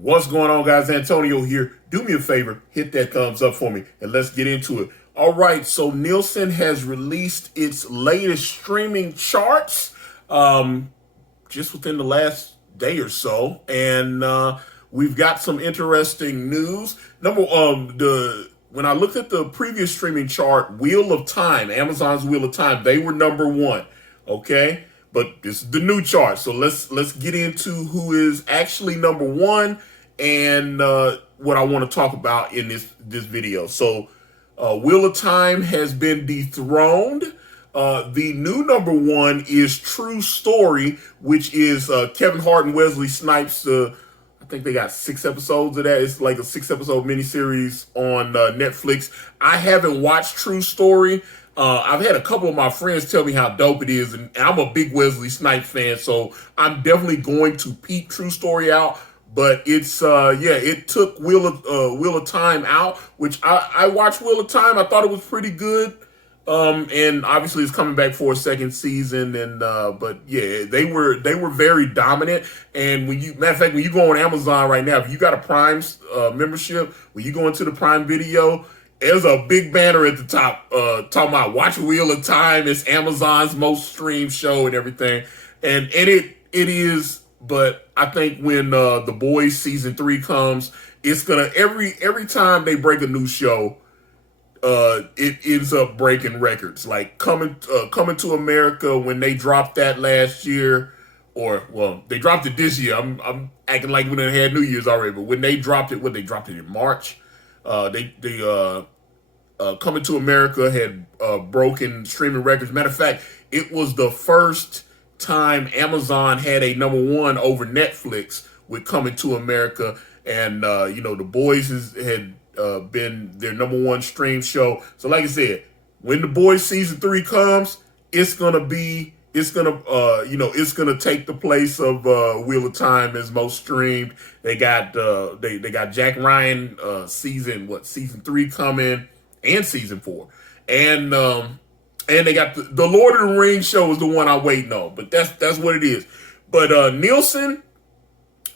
What's going on, guys? Antonio here. Do me a favor, hit that thumbs up for me, and let's get into it. All right, so Nielsen has released its latest streaming charts just within the last day or so, and we've got some interesting news. When I looked at the previous streaming chart, Wheel of Time, Amazon's Wheel of Time, they were number one. Okay, but this is the new chart, so let's get into who is actually number one and what I want to talk about in this video. So, Wheel of Time has been dethroned. The new number one is True Story, which is Kevin Hart and Wesley Snipes. I think they got 6 episodes of that. It's like a 6-episode miniseries on Netflix. I haven't watched True Story. I've had a couple of my friends tell me how dope it is, and I'm a big Wesley Snipes fan, so I'm definitely going to peep True Story out. But it's it took Wheel of Time out, which I watched Wheel of Time. I thought it was pretty good. And obviously it's coming back for a second season, and but yeah, they were very dominant. And matter of fact, when you go on Amazon right now, if you got a Prime membership, when you go into the Prime Video, there's a big banner at the top talking about watch Wheel of Time. It's Amazon's most streamed show and everything, and it is. But I think when The Boys season 3 comes, it's gonna every time they break a new show, it ends up breaking records. Like coming to America, when they dropped that last year, they dropped it this year. I'm acting like we done had New Year's already, but when they dropped it, they dropped it in March. Coming to America had broken streaming records. Matter of fact, it was the first time Amazon had a number one over Netflix with Coming to America, and The Boys had been their number one stream show. So like I said, when The Boys season 3 comes, it's gonna take the place of Wheel of Time as most streamed. They got they got Jack Ryan season 3 coming, and season 4, and they got the Lord of the Rings show is the one I'm waiting on, but that's what it is. But Nielsen,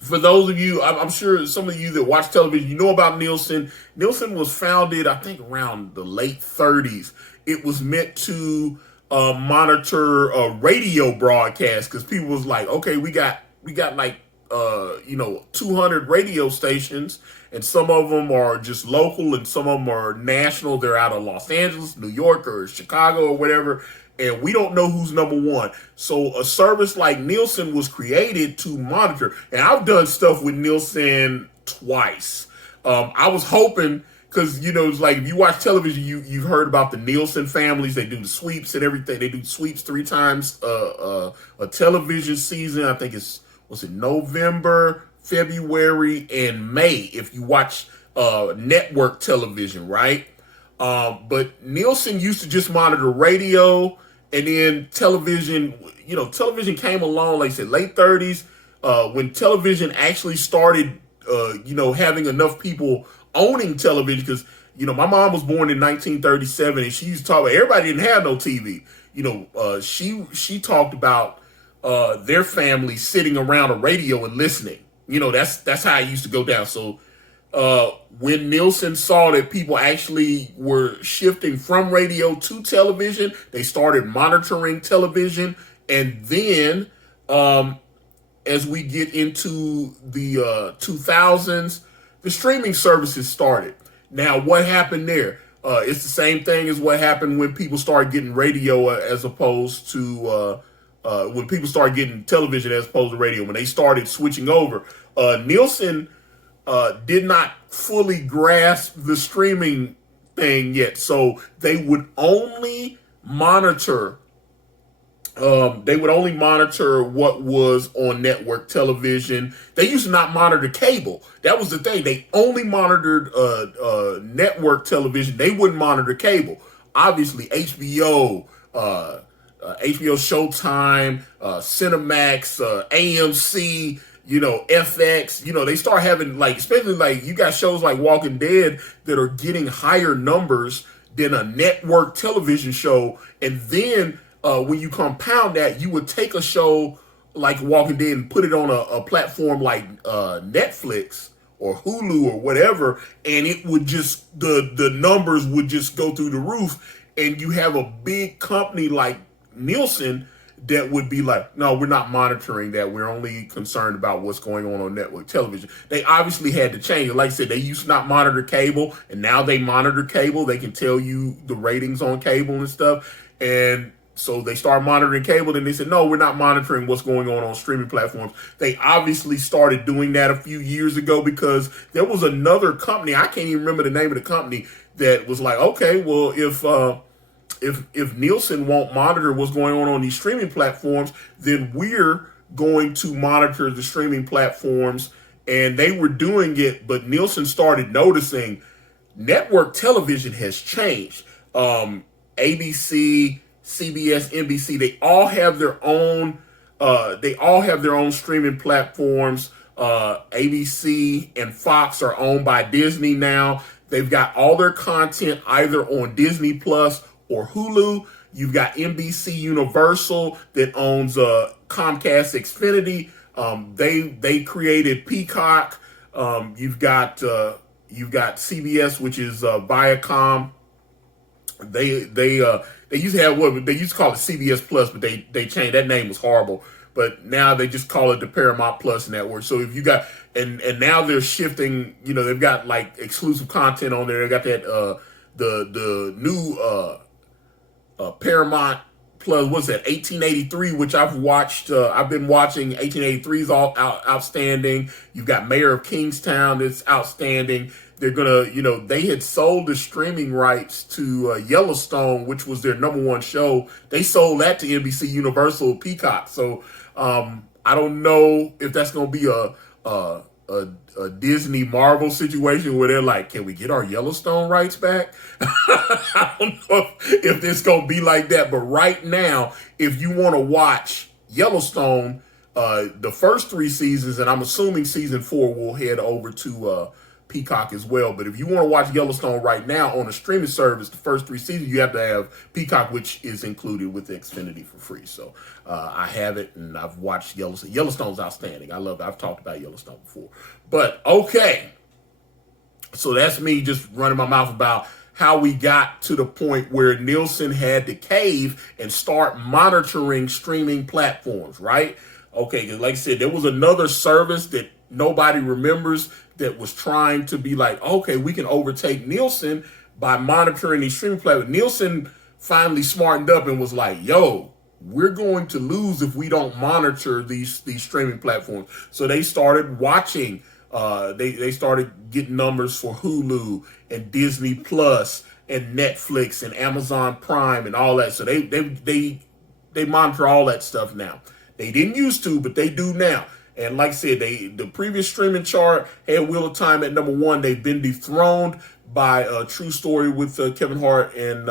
for those of you, I'm sure some of you that watch television, you know about Nielsen. Nielsen was founded, I think, around the late 30s. It was meant to monitor radio broadcasts, because people was like, okay, we got like 200 radio stations, and some of them are just local and some of them are national. They're out of Los Angeles, New York, or Chicago, or whatever, and we don't know who's number one. So a service like Nielsen was created to monitor, and I've done stuff with Nielsen twice. I was hoping, because it's like, if you watch television, you've heard about the Nielsen families. They do the sweeps and everything. They do sweeps 3 times a television season. I think it's November, February, and May, if you watch network television, right? But Nielsen used to just monitor radio, and then television. Television came along, like I said, late 30s, when television actually started, having enough people owning television. Because my mom was born in 1937, and she used to talk about, everybody didn't have no TV. She talked about their family sitting around a radio and listening. That's how it used to go down. So when Nielsen saw that people actually were shifting from radio to television, they started monitoring television. And then as we get into the 2000s, the streaming services started. Now, what happened there? It's the same thing as what happened when people started getting radio as opposed to when people started getting television as opposed to radio. When they started switching over, Nielsen did not fully grasp the streaming thing yet. So they would only monitor what was on network television. They used to not monitor cable. That was the thing. They only monitored network television. They wouldn't monitor cable. Obviously, HBO, Showtime, Cinemax, AMC, FX, they start having, like, especially like you got shows like Walking Dead that are getting higher numbers than a network television show. And then when you compound that, you would take a show like Walking Dead and put it on a platform like Netflix or Hulu or whatever, and it would just the numbers would just go through the roof, and you have a big company like Nielsen that would be like, no, we're not monitoring that. We're only concerned about what's going on network television. They obviously had to change it. Like I said, they used to not monitor cable, and now they monitor cable. They can tell you the ratings on cable and stuff. And so they started monitoring cable, and they said, no, we're not monitoring what's going on streaming platforms. They obviously started doing that a few years ago because there was another company, I can't even remember the name of the company, that was like, okay, well, if Nielsen won't monitor what's going on these streaming platforms, then we're going to monitor the streaming platforms. And they were doing it, but Nielsen started noticing network television has changed. ABC, CBS, NBC, they all have their own streaming platforms. ABC and Fox are owned by Disney now. They've got all their content either on Disney Plus or Hulu. You've got NBC Universal that owns Comcast Xfinity. They created Peacock. You've got CBS, which is Viacom. They used to have they used to call it CBS Plus, but they changed. That name was horrible. But now they just call it the Paramount Plus network. So if you got and now they're shifting, they've got like exclusive content on there. They got that the new Paramount Plus, what's that, 1883, which I've watched. I've been watching. 1883 is all outstanding. You've got Mayor of Kingstown that's outstanding. They're gonna, they had sold the streaming rights to Yellowstone, which was their #1 show. They sold that to NBC Universal Peacock. So I don't know if that's gonna be a Disney Marvel situation where they're like, can we get our Yellowstone rights back? I don't know if it's going to be like that. But right now, if you want to watch Yellowstone, the first 3 seasons, and I'm assuming season 4 will head over to Peacock as well. But if you want to watch Yellowstone right now on a streaming service, the first 3 seasons, you have to have Peacock, which is included with Xfinity for free. So I have it, and I've watched Yellowstone. Yellowstone's outstanding. I love it. I've talked about Yellowstone before. But okay, so that's me just running my mouth about how we got to the point where Nielsen had to cave and start monitoring streaming platforms, right? Okay, because like I said, there was another service that nobody remembers that was trying to be like, okay, we can overtake Nielsen by monitoring these streaming platforms. Nielsen finally smartened up and was like, yo, we're going to lose if we don't monitor these streaming platforms. So they started watching, they started getting numbers for Hulu and Disney Plus and Netflix and Amazon Prime and all that. So they monitor all that stuff now. They didn't used to, but they do now. And like I said, the previous streaming chart had Wheel of Time at #1. They've been dethroned by a True Story with Kevin Hart and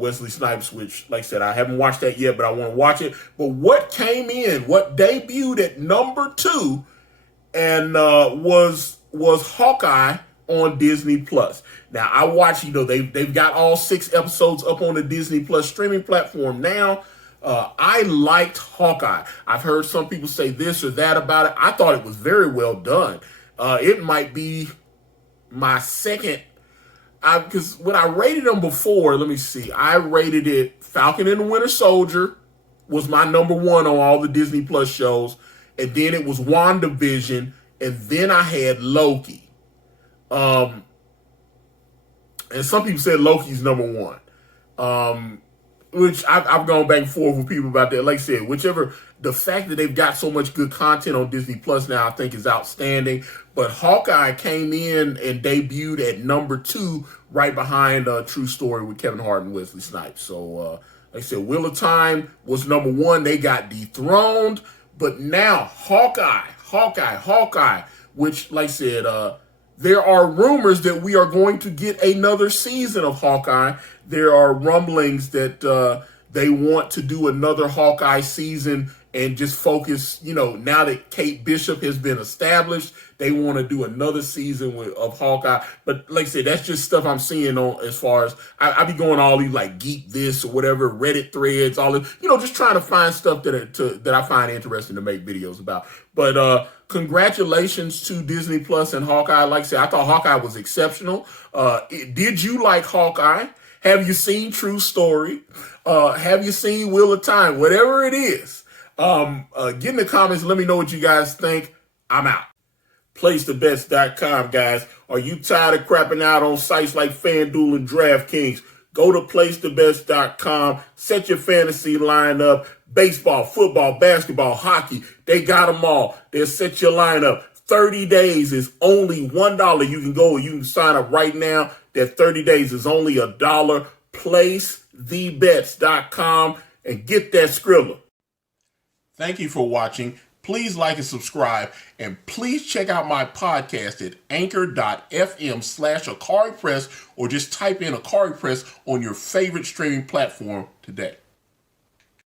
Wesley Snipes, which, like I said, I haven't watched that yet, but I want to watch it. But what debuted at #2 and was Hawkeye on Disney Plus. Now I watched, they've got all 6 episodes up on the Disney Plus streaming platform now. I liked Hawkeye. I've heard some people say this or that about it. I thought it was very well done. It might be my second, because when I rated them before, let me see. I rated it Falcon and the Winter Soldier was my #1 on all the Disney Plus shows. And then it was WandaVision. And then I had Loki. And some people said Loki's #1. Which I've gone back and forth with people about that. Like I said, the fact that they've got so much good content on Disney Plus now, I think is outstanding. But Hawkeye came in and debuted at #2, right behind True Story with Kevin Hart and Wesley Snipes. So, like I said, Wheel of Time was #1. They got dethroned. But now Hawkeye, which, like I said, there are rumors that we are going to get another season of Hawkeye. There are rumblings that they want to do another Hawkeye season and just focus, now that Kate Bishop has been established, they want to do another season of Hawkeye. But like I said, that's just stuff I'm seeing on as far as I be going all these like Geek This or whatever, Reddit threads, all of, just trying to find stuff that I find interesting to make videos about. But congratulations to Disney Plus and Hawkeye. Like I said, I thought Hawkeye was exceptional. Did you like Hawkeye? Have you seen True Story? Have you seen Wheel of Time? Whatever it is, get in the comments. Let me know what you guys think. I'm out. PlaceTheBets.com, guys. Are you tired of crapping out on sites like Fanduel and Draftkings? Go to PlaceTheBets.com. Set your fantasy lineup. Baseball, football, basketball, hockey. They got them all. They'll set your lineup. 30 days is only $1. You can go, you can sign up right now. That 30 days is only $1. PlaceTheBets.com and get that Skrilla. Thank you for watching. Please like and subscribe, and please check out my podcast at anchor.fm/Ikari Press, or just type in Ikari Press on your favorite streaming platform today.